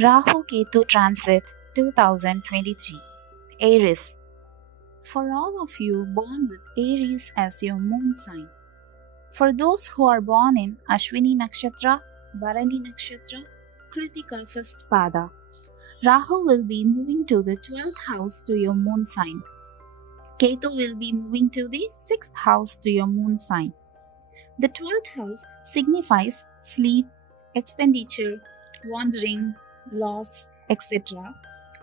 Rahu Ketu Transit 2023 Aries. For all of you born with Aries as your moon sign, for those who are born in Ashwini Nakshatra, Bharani Nakshatra, Kritika first Pada, Rahu will be moving to the 12th house to your moon sign. Ketu will be moving to the 6th house to your moon sign. The 12th house signifies sleep, expenditure, wandering, loss, etc.,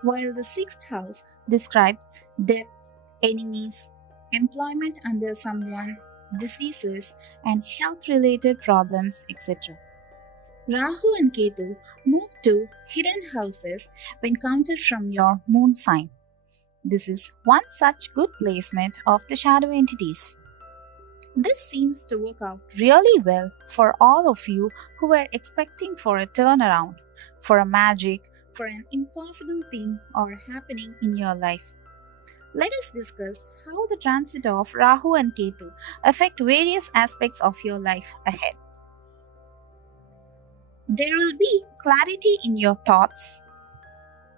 while the 6th house describes death, enemies, employment under someone, diseases, and health related problems, etc. Rahu and Ketu move to hidden houses when counted from your moon sign. This is one such good placement of the shadow entities. This seems to work out really well for all of you who were expecting for a turnaround, for a magic, for an impossible thing or happening in your life. Let us discuss how the transit of Rahu and Ketu affect various aspects of your life ahead. There will be clarity in your thoughts.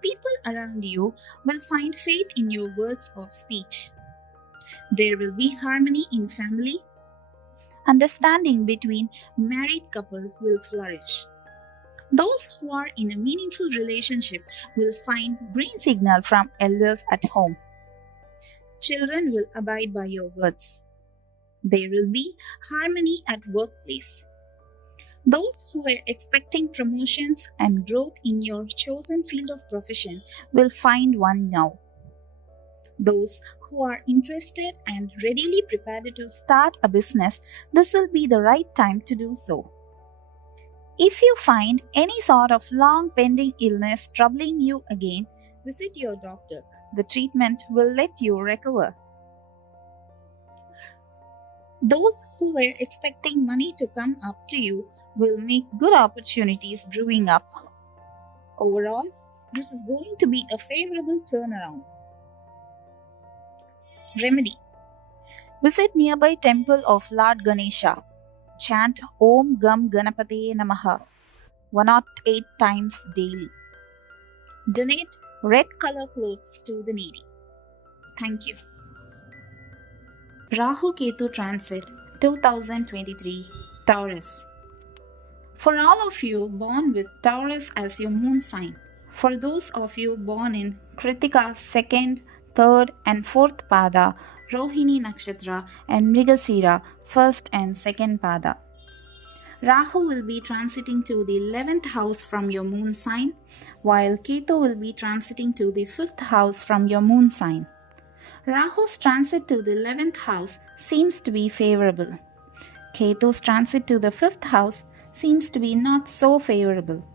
People around you will find faith in your words of speech. There will be harmony in family. Understanding between married couple will flourish. Those who are in a meaningful relationship will find green signal from elders at home. Children will abide by your words. There will be harmony at workplace. Those who were expecting promotions and growth in your chosen field of profession will find one now. Those who are interested and readily prepared to start a business, this will be the right time to do so. If you find any sort of long pending illness troubling you again, visit your doctor. The treatment will let you recover. Those who were expecting money to come up to you will make good opportunities brewing up. Overall, this is going to be a favorable turnaround. Remedy: visit nearby temple of Lord Ganesha. Chant Om Gam Ganapate Namaha 108 times daily. Donate red color clothes to the needy. Thank you. Rahu Ketu Transit 2023 Taurus. For all of you born with Taurus as your moon sign, for those of you born in Kritika 2nd, 3rd and 4th Pada, Rohini Nakshatra and Mrigasira 1st and 2nd Pada, Rahu will be transiting to the 11th house from your moon sign, while Ketu will be transiting to the 5th house from your moon sign. Rahu's transit to the 11th house seems to be favorable. Ketu's transit to the 5th house seems to be not so favorable.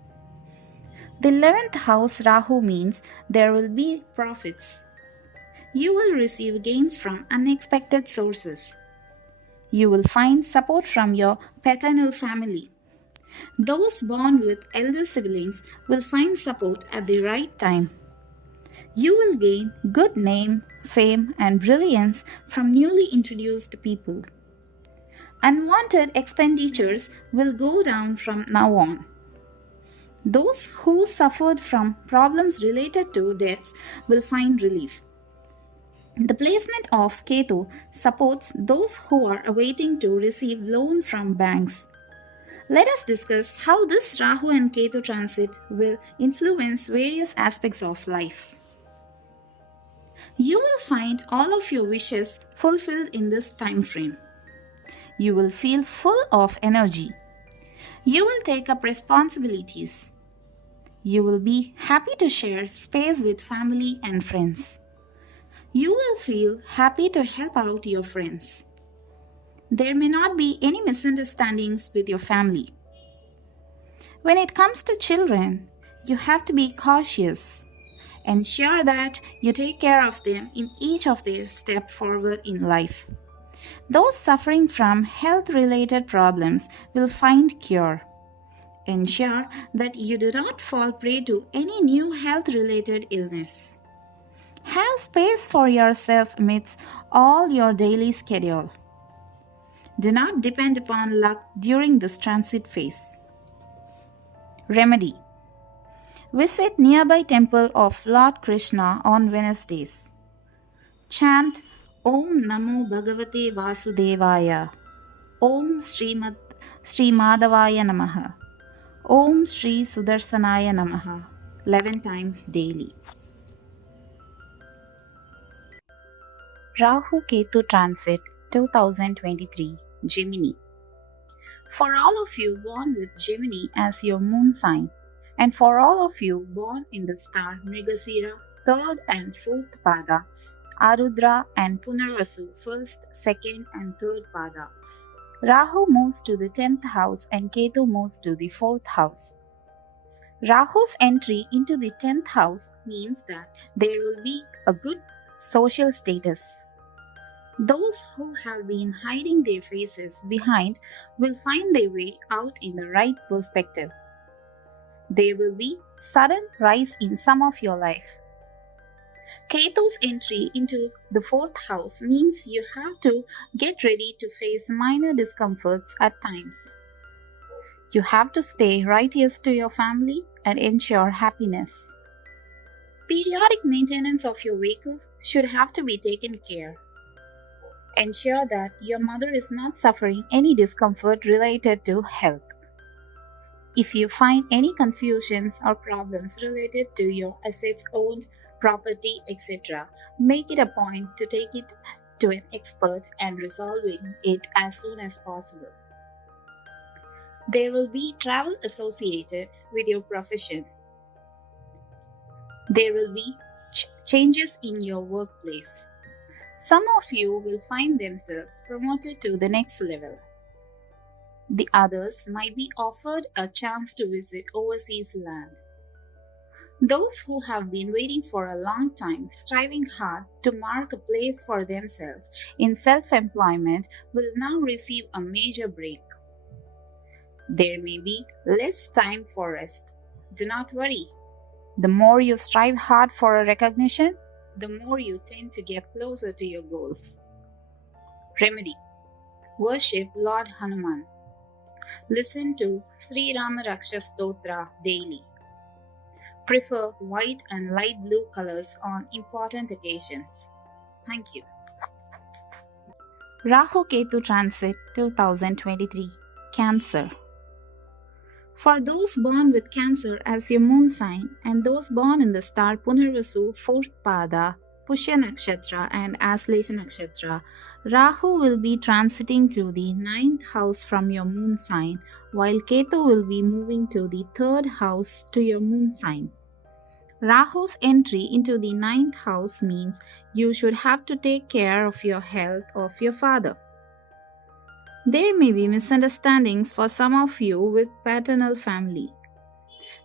The 11th house Rahu means there will be profits. You will receive gains from unexpected sources. You will find support from your paternal family. Those born with elder siblings will find support at the right time. You will gain good name, fame, and brilliance from newly introduced people. Unwanted expenditures will go down from now on. Those who suffered from problems related to debts will find relief. The placement of Ketu supports those who are awaiting to receive loan from banks. Let us discuss how this Rahu and Ketu transit will influence various aspects of life. You will find all of your wishes fulfilled in this time frame. You will feel full of energy. You will take up responsibilities. You will be happy to share space with family and friends. You will feel happy to help out your friends. There may not be any misunderstandings with your family. When it comes to children, you have to be cautious. Ensure that you take care of them in each of their steps forward in life. Those suffering from health-related problems will find cure. Ensure that you do not fall prey to any new health-related illness. Have space for yourself amidst all your daily schedule. Do not depend upon luck during this transit phase. Remedy: Visit nearby temple of Lord Krishna on Wednesdays. Chant Om Namo Bhagavate Vasudevaya. Om Sri Madhavaya Namaha. Om Sri Sudarsanaya Namaha 11 times daily. Rahu Ketu Transit 2023 Gemini. For all of you born with Gemini as your moon sign, and for all of you born in the star Mrigasira, 3rd and 4th Pada, Arudra and Punarvasu, 1st, 2nd and 3rd Pada, Rahu moves to the 10th house and Ketu moves to the 4th house. Rahu's entry into the 10th house means that there will be a good social status. Those who have been hiding their faces behind will find their way out in the right perspective. There will be sudden rise in some of your life. Ketu's entry into the 4th house means you have to get ready to face minor discomforts at times. You have to stay righteous to your family and ensure happiness. Periodic maintenance of your vehicle should have to be taken care. Ensure that your mother is not suffering any discomfort related to health. If you find any confusions or problems related to your assets owned, property, etc., make it a point to take it to an expert and resolving it as soon as possible. There will be travel associated with your profession. There will be changes in your workplace. Some of you will find themselves promoted to the next level. The others might be offered a chance to visit overseas land. Those who have been waiting for a long time, striving hard to mark a place for themselves in self-employment will now receive a major break. There may be less time for rest. Do not worry. The more you strive hard for a recognition, the more you tend to get closer to your goals. Remedy: worship Lord Hanuman. Listen to Sri Rama Raksha Stotra daily. Prefer white and light blue colors on important occasions. Thank you. Rahu Ketu Transit 2023 Cancer. For those born with Cancer as your moon sign and those born in the star Punarvasu, 4th Pada, Pushya Nakshatra and Aslesha Nakshatra, Rahu will be transiting to the 9th house from your moon sign, while Ketu will be moving to the 3rd house to your moon sign. Rahu's entry into the 9th house means you should have to take care of your health of your father. There may be misunderstandings for some of you with paternal family.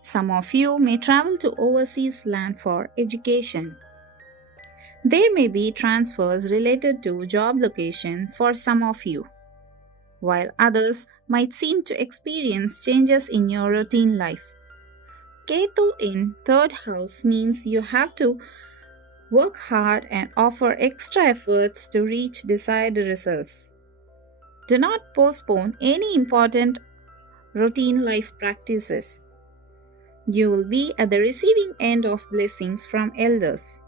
Some of you may travel to overseas land for education. There may be transfers related to job location for some of you, while others might seem to experience changes in your routine life. Ketu in 3rd house means you have to work hard and offer extra efforts to reach desired results. Do not postpone any important routine life practices. You will be at the receiving end of blessings from elders.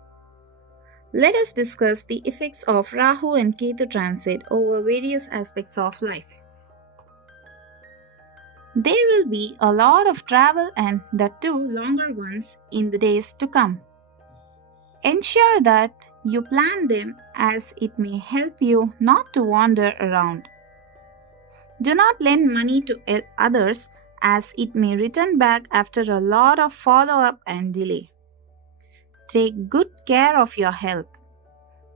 Let us discuss the effects of Rahu and Ketu transit over various aspects of life. There will be a lot of travel and that too longer ones in the days to come. Ensure that you plan them as it may help you not to wander around. Do not lend money to others as it may return back after a lot of follow-up and delay. Take good care of your health.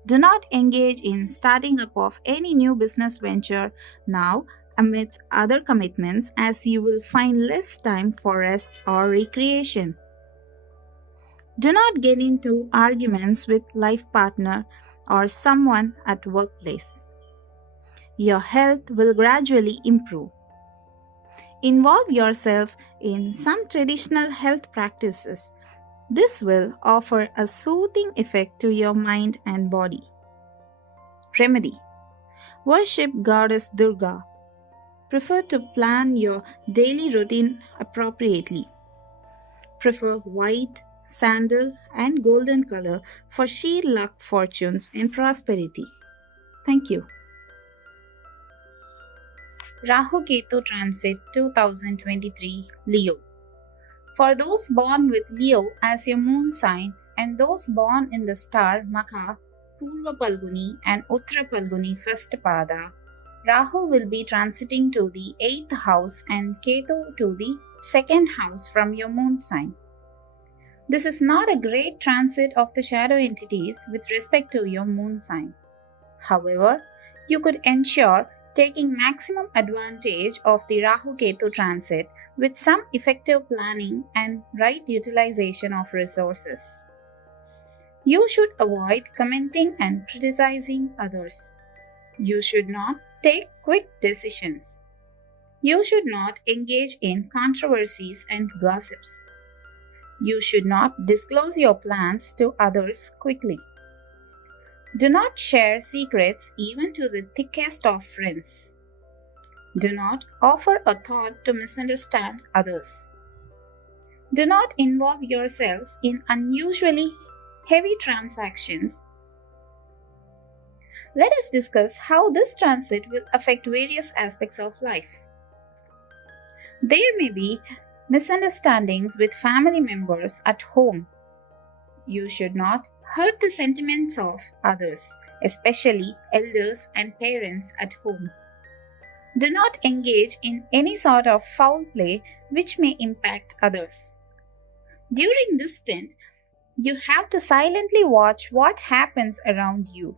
Do not engage in starting up of any new business venture now amidst other commitments as you will find less time for rest or recreation. Do not get into arguments with life partner or someone at workplace. Your health will gradually improve. Involve yourself in some traditional health practices. This will offer a soothing effect to your mind and body. Remedy: worship Goddess Durga. Prefer to plan your daily routine appropriately. prefer white, sandal, and golden color for sheer luck, fortunes, and prosperity. Thank you. Rahu Ketu Transit 2023 Leo. For those born with Leo as your moon sign and those born in the star Makha, Purva Palguni and Uttara Palguni first pada, Rahu will be transiting to the 8th house and Ketu to the 2nd house from your moon sign. This is not a great transit of the shadow entities with respect to your moon sign. However, you could ensure taking maximum advantage of the Rahu Ketu transit with some effective planning and right utilization of resources. You should avoid commenting and criticizing others. You should not take quick decisions. You should not engage in controversies and gossips. You should not disclose your plans to others quickly. Do not share secrets even to the thickest of friends. Do not offer a thought to misunderstand others. Do not involve yourselves in unusually heavy transactions. Let us discuss how this transit will affect various aspects of life. There may be misunderstandings with family members at home. You should not hurt the sentiments of others, especially elders and parents at home. Do not engage in any sort of foul play which may impact others. During this stint, you have to silently watch what happens around you.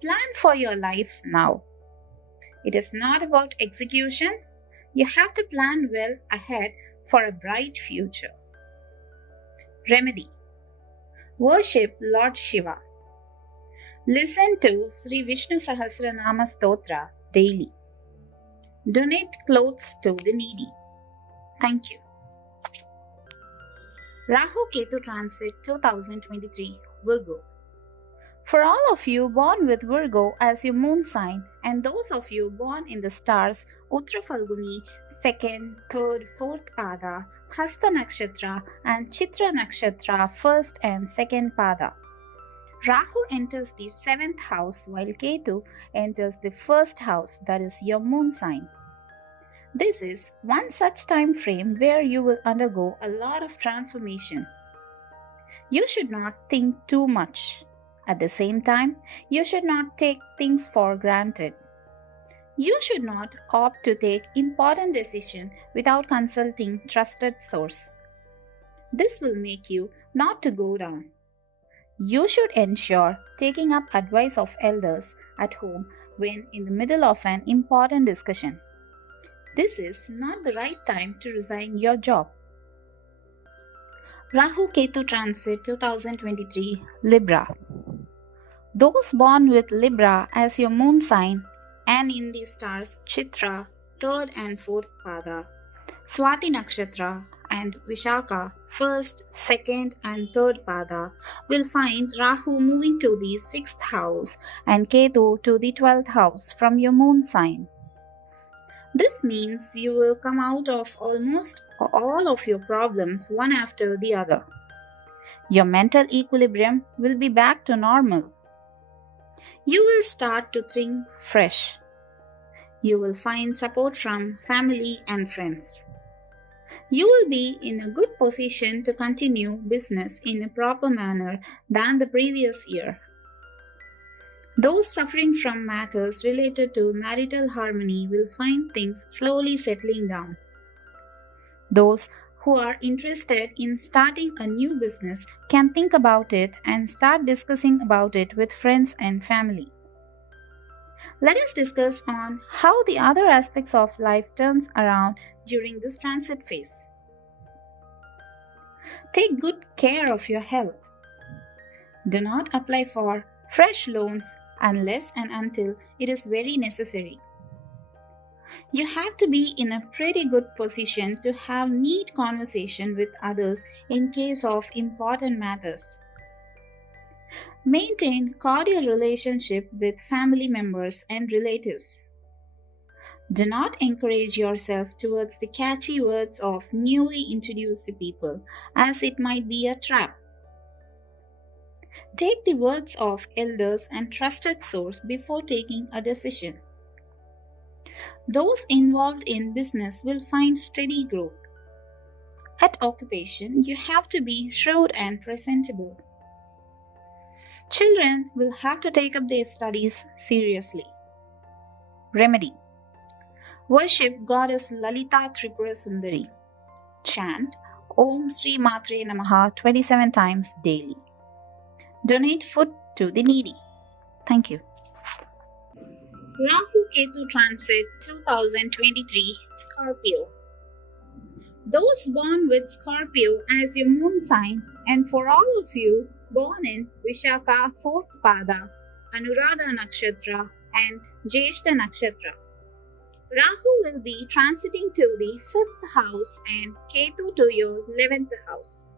Plan for your life now. It is not about execution. You have to plan well ahead for a bright future. Remedy: worship Lord Shiva. Listen to Sri Vishnu Sahasranama Stotra daily. Donate clothes to the needy. Thank you. Rahu Ketu Transit 2023 Virgo. For all of you born with Virgo as your moon sign and those of you born in the stars Uttara Falguni, 2nd, 3rd, 4th pada, Hasta Nakshatra and Chitra Nakshatra 1st and 2nd pada, Rahu enters the 7th house while Ketu enters the 1st house, that is your moon sign. This is one such time frame where you will undergo a lot of transformation. You should not think too much. At the same time, you should not take things for granted. You should not opt to take important decision without consulting trusted source. This will make you not to go down. You should ensure taking up advice of elders at home when in the middle of an important discussion. This is not the right time to resign your job. Rahu Ketu Transit 2023 Libra. Those born with Libra as your moon sign and in the stars Chitra, 3rd and 4th pada, Swati Nakshatra and Vishaka, 1st, 2nd and 3rd pada will find Rahu moving to the 6th house and Ketu to the 12th house from your moon sign. This means you will come out of almost all of your problems one after the other. Your mental equilibrium will be back to normal. You will start to think fresh. You will find support from family and friends. You will be in a good position to continue business in a proper manner than the previous year. Those suffering from matters related to marital harmony will find things slowly settling down. Those who are interested in starting a new business can think about it and start discussing about it with friends and family. Let us discuss on how the other aspects of life turns around during this transit phase. Take good care of your health. Do not apply for fresh loans unless and until it is very necessary. You have to be in a pretty good position to have neat conversation with others in case of important matters. Maintain cordial relationship with family members and relatives. Do not encourage yourself towards the catchy words of newly introduced people, as it might be a trap. Take the words of elders and trusted source before taking a decision. Those involved in business will find steady growth. At occupation, you have to be shrewd and presentable. Children will have to take up their studies seriously. Remedy: worship Goddess Lalita Tripura Sundari. Chant Om Sri Matre Namaha 27 times daily. Donate food to the needy. Thank you. Rahu Ketu Transit 2023 Scorpio. Those born with Scorpio as your moon sign, and for all of you born in Vishaka 4th Pada, Anuradha Nakshatra and Jeshta Nakshatra, Rahu will be transiting to the 5th house and Ketu to your 11th house.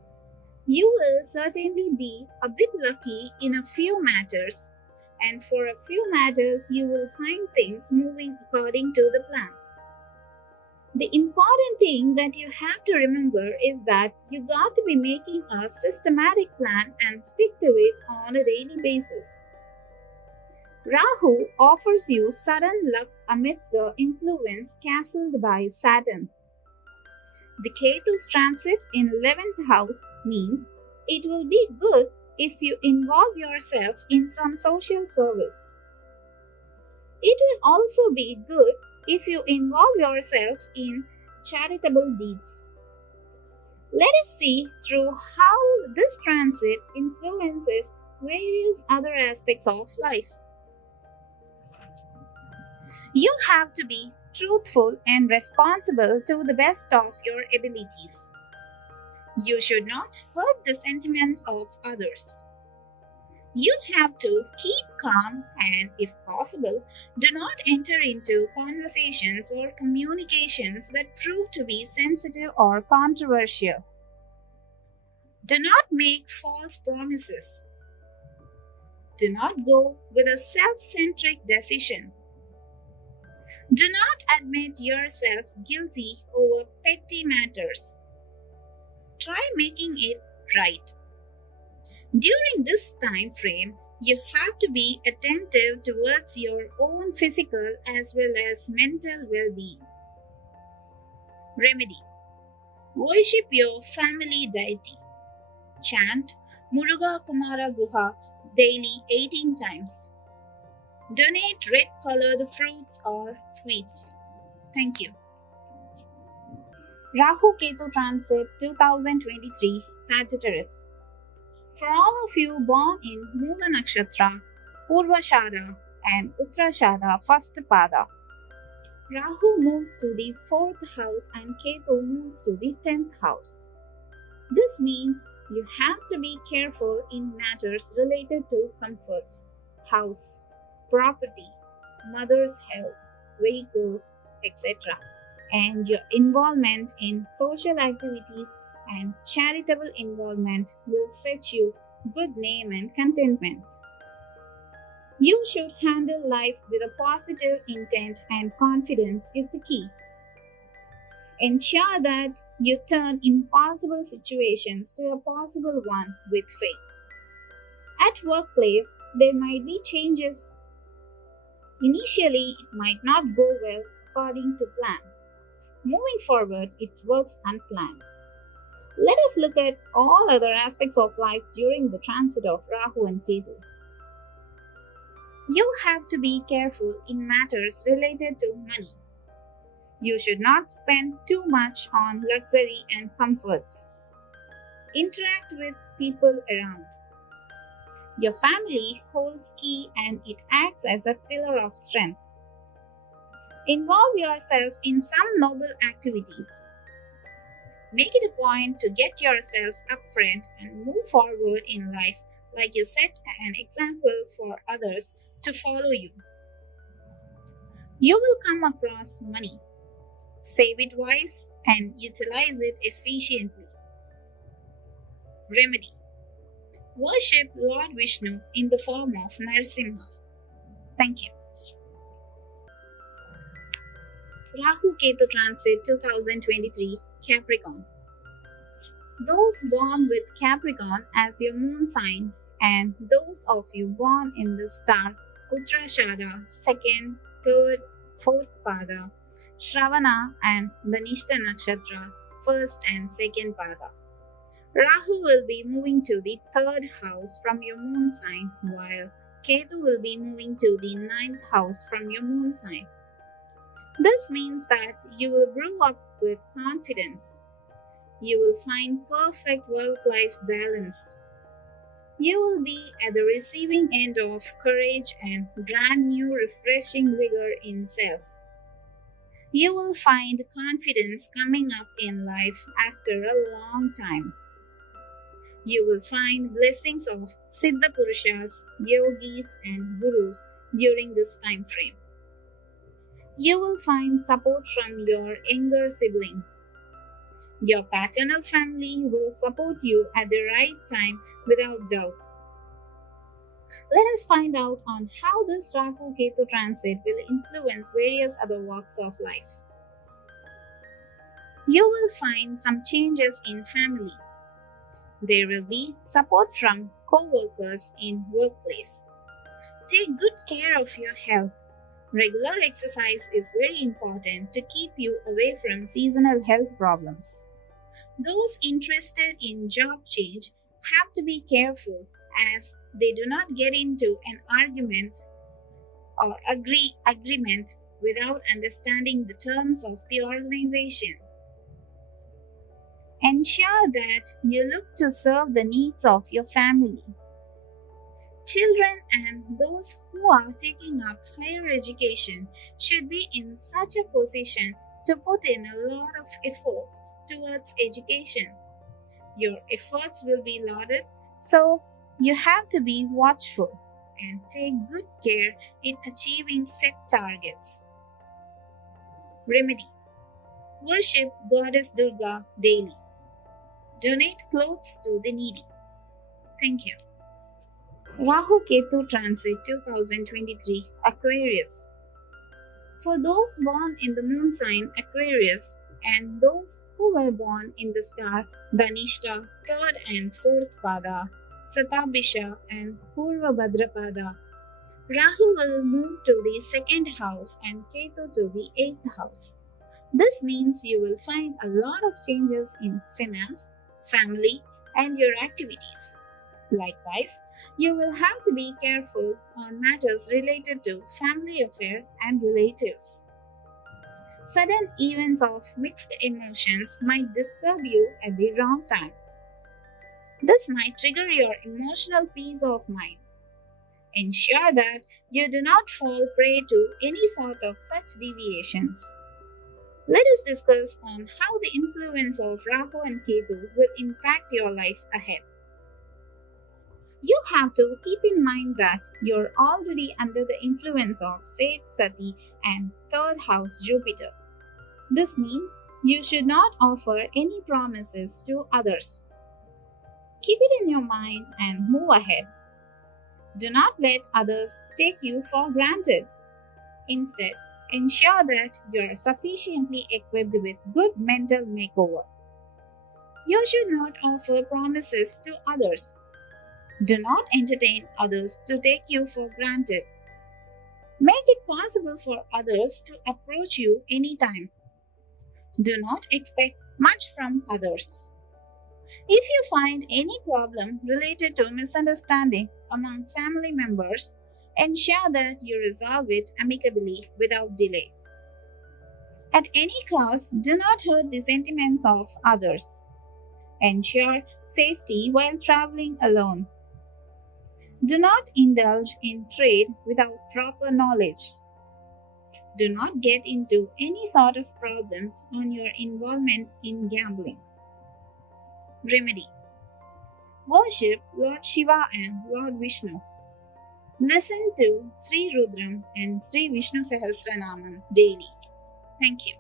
You will certainly be a bit lucky in a few matters, and for a few matters you will find things moving according to the plan. The important thing that you have to remember is that you got to be making a systematic plan and stick to it on a daily basis. Rahu offers you sudden luck amidst the influence castled by Saturn. The Ketu's transit in 11th house means it will be good if you involve yourself in some social service. It will also be good if you involve yourself in charitable deeds. Let us see through how this transit influences various other aspects of life. You have to be truthful and responsible to the best of your abilities. You should not hurt the sentiments of others. You have to keep calm and, if possible, do not enter into conversations or communications that prove to be sensitive or controversial. Do not make false promises. Do not go with a self-centric decision. Do not admit yourself guilty over petty matters. Try making it right. During this time frame, you have to be attentive towards your own physical as well as mental well-being. Remedy: worship your family deity. Chant Muruga Kumara Guha daily 18 times. Donate red-colored fruits or sweets. Thank you. Rahu Ketu Transit 2023 Sagittarius. For all of you born in Mula Nakshatra, Purvashada and Uttarashada 1st Pada, Rahu moves to the 4th house and Ketu moves to the 10th house. This means you have to be careful in matters related to comforts, house, property, mother's health, vehicles, etc. And your involvement in social activities and charitable involvement will fetch you good name and contentment. You should handle life with a positive intent, and confidence is the key. Ensure that you turn impossible situations to a possible one with faith. At workplace, there might be changes. Initially, it might not go well according to plan. Moving forward, it works unplanned. Let us look at all other aspects of life during the transit of Rahu and Ketu. You have to be careful in matters related to money. You should not spend too much on luxury and comforts. Interact with people around. Your family holds key and it acts as a pillar of strength. Involve yourself in some noble activities. Make it a point to get yourself up front and move forward in life like you set an example for others to follow you. You will come across money. Save it wise and utilize it efficiently. Remedy: worship Lord Vishnu in the form of Narasimha. Thank you. Rahu Ketu Transit 2023 Capricorn. Those born with Capricorn as your moon sign and those of you born in the star Uttarashada, 2nd, 3rd, 4th Pada, Shravana and Dhanishta Nakshatra, 1st and 2nd Pada. Rahu will be moving to the 3rd house from your moon sign while Ketu will be moving to the 9th house from your moon sign. This means that you will grow up with confidence. You will find perfect work-life balance. You will be at the receiving end of courage and brand new refreshing vigor in self. You will find confidence coming up in life after a long time. You will find blessings of Siddha Purushas, Yogis and Gurus during this time frame. You will find support from your younger sibling. Your paternal family will support you at the right time without doubt. Let us find out on how this Rahu Ketu transit will influence various other walks of life. You will find some changes in family. There will be support from co-workers in workplace. Take good care of your health. Regular exercise is very important to keep you away from seasonal health problems. Those interested in job change have to be careful as they do not get into an argument or agreement without understanding the terms of the organization. Ensure that you look to serve the needs of your family. Children and those who are taking up higher education should be in such a position to put in a lot of efforts towards education. Your efforts will be lauded, so you have to be watchful and take good care in achieving set targets. Remedy: worship Goddess Durga daily. Donate clothes to the needy. Thank you. Rahu Ketu Transit 2023 Aquarius. For those born in the moon sign Aquarius and those who were born in the star Dhanishta, 3rd and 4th Pada, Satabhisha and Purva Bhadrapada, Rahu will move to the 2nd house and Ketu to the 8th house. This means you will find a lot of changes in finance, family, and your activities. Likewise, you will have to be careful on matters related to family affairs and relatives. Sudden events of mixed emotions might disturb you at the wrong time. This might trigger your emotional peace of mind. Ensure that you do not fall prey to any sort of such deviations. Let us discuss on how the influence of Rahu and Ketu will impact your life ahead. You have to keep in mind that you're already under the influence of Seth Sati and 3rd house Jupiter. This means you should not offer any promises to others. Keep it in your mind and move ahead. Do not let others take you for granted. Instead, ensure that you are sufficiently equipped with good mental makeover. You should not offer promises to others. Do not entertain others to take you for granted. Make it possible for others to approach you anytime. Do not expect much from others. If you find any problem related to misunderstanding among family members, ensure that you resolve it amicably without delay. At any cost, do not hurt the sentiments of others. Ensure safety while traveling alone. Do not indulge in trade without proper knowledge. Do not get into any sort of problems on your involvement in gambling. Remedy: worship Lord Shiva and Lord Vishnu. Listen to Sri Rudram and Sri Vishnu Sahasranamam daily. Thank you.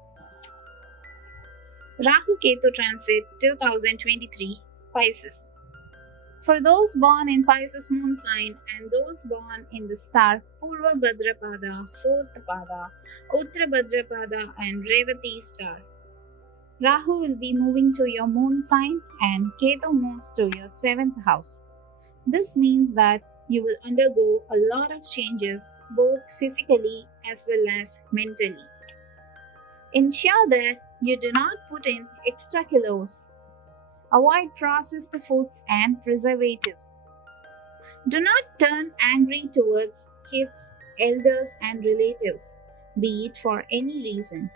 Rahu Ketu Transit 2023 Pisces. For those born in Pisces moon sign and those born in the star Purva Bhadrapada, 4th Pada, Uttra Bhadrapada and Revati star, Rahu will be moving to your moon sign and Ketu moves to your 7th house. This means that you will undergo a lot of changes both physically as well as mentally. Ensure that you do not put in extra kilos. Avoid processed foods and preservatives. Do not turn angry towards kids, elders, and relatives, be it for any reason.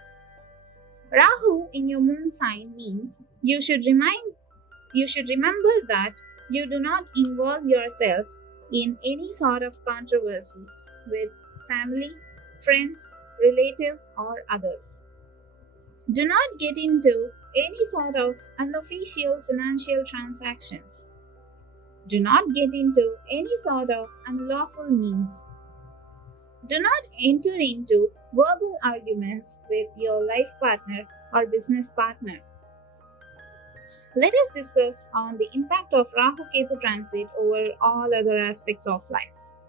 Rahu in your moon sign means you should remember that you do not involve yourselves in any sort of controversies with family, friends, relatives, or others. Do not get into any sort of unofficial financial transactions. Do not get into any sort of unlawful means. Do not enter into verbal arguments with your life partner or business partner. Let us discuss on the impact of Rahu Ketu Transit over all other aspects of life.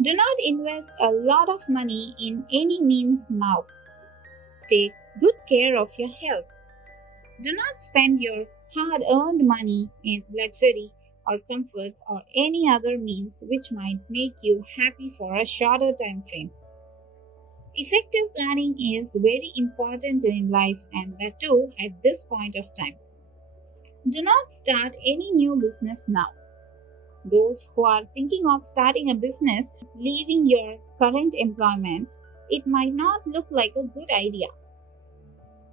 Do not invest a lot of money in any means now. Take good care of your health. Do not spend your hard-earned money in luxury or comforts or any other means which might make you happy for a shorter time frame. Effective planning is very important in life and that too at this point of time. Do not start any new business now. Those who are thinking of starting a business, leaving your current employment, it might not look like a good idea.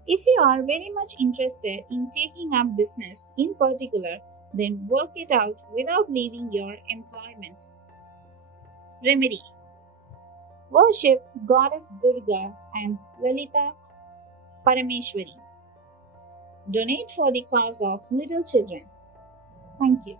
If you are very much interested in taking up business in particular, then work it out without leaving your employment. Remedy: worship Goddess Durga and Lalita Parameshwari. Donate for the cause of little children. Thank you.